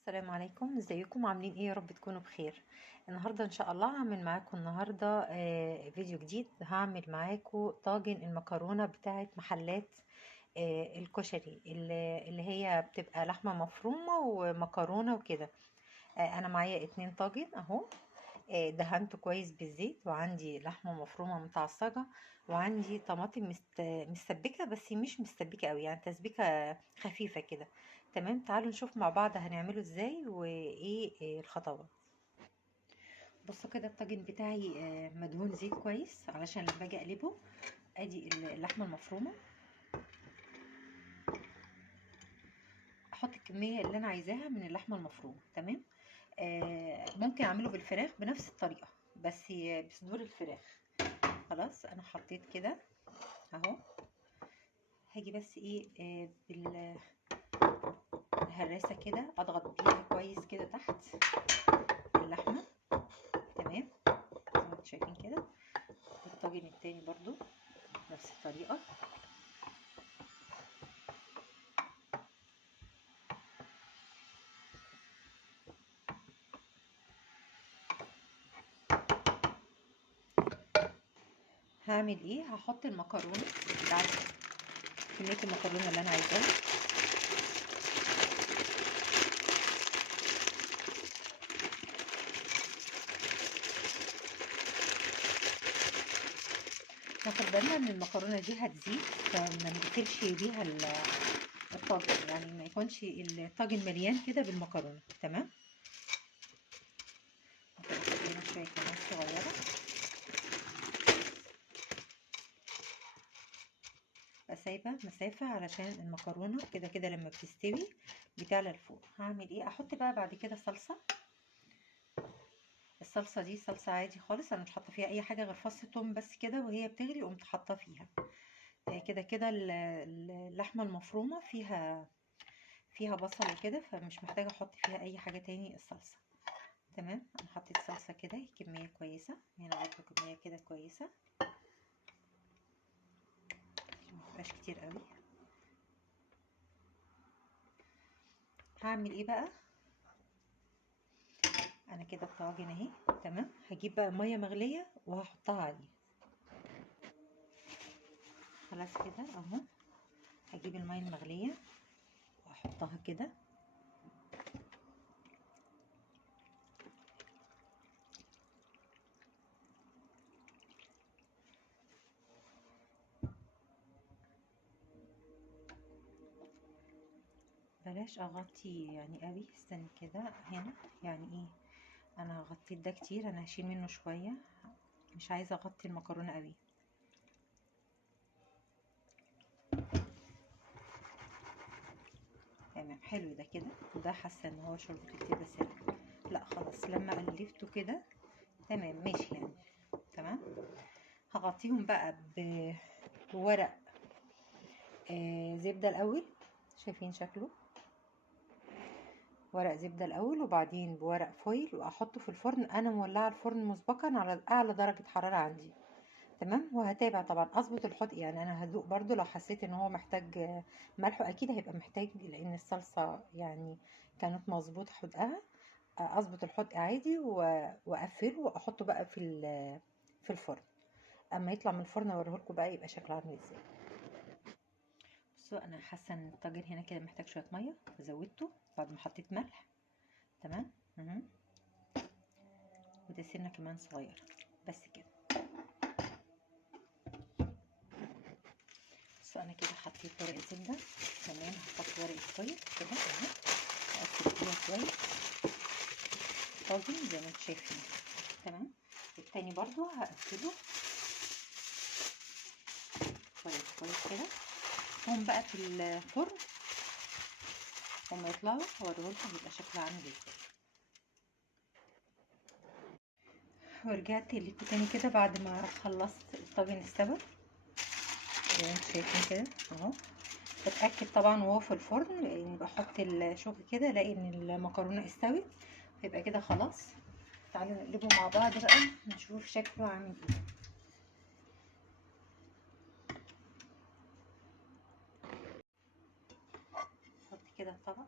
السلام عليكم، ازيكم عاملين ايه؟ يا رب تكونوا بخير. النهارده ان شاء الله هعمل معاكم النهارده فيديو جديد. هعمل معاكم طاجن المكرونه بتاعه محلات الكشري اللي هي بتبقى لحمه مفرومه ومكرونه وكده. انا معايا 2 طاجن اهو. دهنته كويس بالزيت، وعندي لحمه مفرومه متعصجه، وعندي طماطم مستبكه، بس مش مستبكه قوي، يعني تسبيكه خفيفه كده. تمام، تعالوا نشوف مع بعض هنعمله ازاي وايه الخطوات. بصوا كده الطاجن بتاعي مدهون زيت كويس علشان لما باجي اقلبه. ادي اللحمه المفرومه، احط الكميه اللي انا عايزاها من اللحمه المفرومه. تمام. ممكن اعمله بالفراخ بنفس الطريقه، بس بصدور الفراخ. خلاص انا حطيت كده اهو. هاجي بس ايه بالهراسه كده اضغط بيها كويس كده تحت اللحمه. تمام، زي ما انتم شايفين كده. الطاجن التاني برضو نفس الطريقه. هعمل ايه؟ هحط المكرونه بعد كميه المكرونه اللي انا عايزاها. ناخد بالنا ان المكرونه دي هتزيد، فما نقفلش بيها الطاجن، يعني ما يكونش الطاجن مليان كده بالمكرونه. تمام. هنا شويه كمان صغيره، سايبه مسافه علشان المكرونه كده كده لما بتستوي بتعلى لفوق. هعمل ايه؟ احط بقى بعد كده صلصه. الصلصه دي صلصه عادي خالص، انا مش حاطه فيها اي حاجه غير فص ثوم بس كده، وهي بتغلي قمت حاطه فيها. كده كده اللحمه المفرومه فيها بصل وكده، فمش محتاجه احط فيها اي حاجه تاني الصلصه. تمام. انا حطيت صلصه كده كميه كويسه، هنا برضه كميه كده كويسه، متبقاش كتير قوي. هعمل ايه بقى؟ انا كده الطاجن اهي. تمام. هجيب بقى ميه مغليه وهحطها عليه. خلاص كده اهو. هجيب الميه المغليه واحطها كده. بلاش اغطي يعني قوي، استني كده هنا. يعني ايه؟ انا غطيت ده كتير، انا هشيل منه شويه، مش عايزه اغطي المكرونه قوي. تمام، حلو ده كده. ده حاسه ان هو شربت كتير، بس لا خلاص لما قلبته كده تمام ماشي يعني. تمام. هغطيهم بقى بورق زبده الاول. شايفين شكله؟ ورق زبده الاول، وبعدين بورق فويل، واحطه في الفرن. انا مولعه الفرن مسبقا على اعلى درجه حراره عندي. تمام. وهتابع طبعا اظبط الحدق، يعني انا هدوق برضو لو حسيت ان هو محتاج ملح، اكيد هيبقى محتاج لان الصلصه يعني كانت مظبوط حدقها. اظبط الحدق عادي واقفله واحطه بقى في الفرن. اما يطلع من الفرن اوريهولكوا بقى يبقى شكله عامل ازاي. بصوا انا حاسه ان الطاجن هنا كده محتاج شويه ميه، فزودته بعد ما حطيت ملح. تمام. وده سنه كمان صغيره بس كده. بصوا انا كده حطيت ورق زبده. كمان هحط ورقه فويل كده اهو، اقفل فيها كويس طاجن زي ما انتم شايفين. تمام. التاني برضو هقفله كويس كويس كده. هم بقى في الفرن هما يطلعوا هوريهولكم بيبقى شكله عامل ازاي. ورجعت لكم تاني كده بعد ما خلصت الطاجن استوى زي ما انتم شايفين كده اهو. بتاكد طبعا وهو في الفرن اني بحط الشوك كده الاقي ان المكرونه استوت، يبقى كده خلاص. تعالوا نقلبه مع بعض بقى نشوف شكله عامل ايه. نحط كده الطبق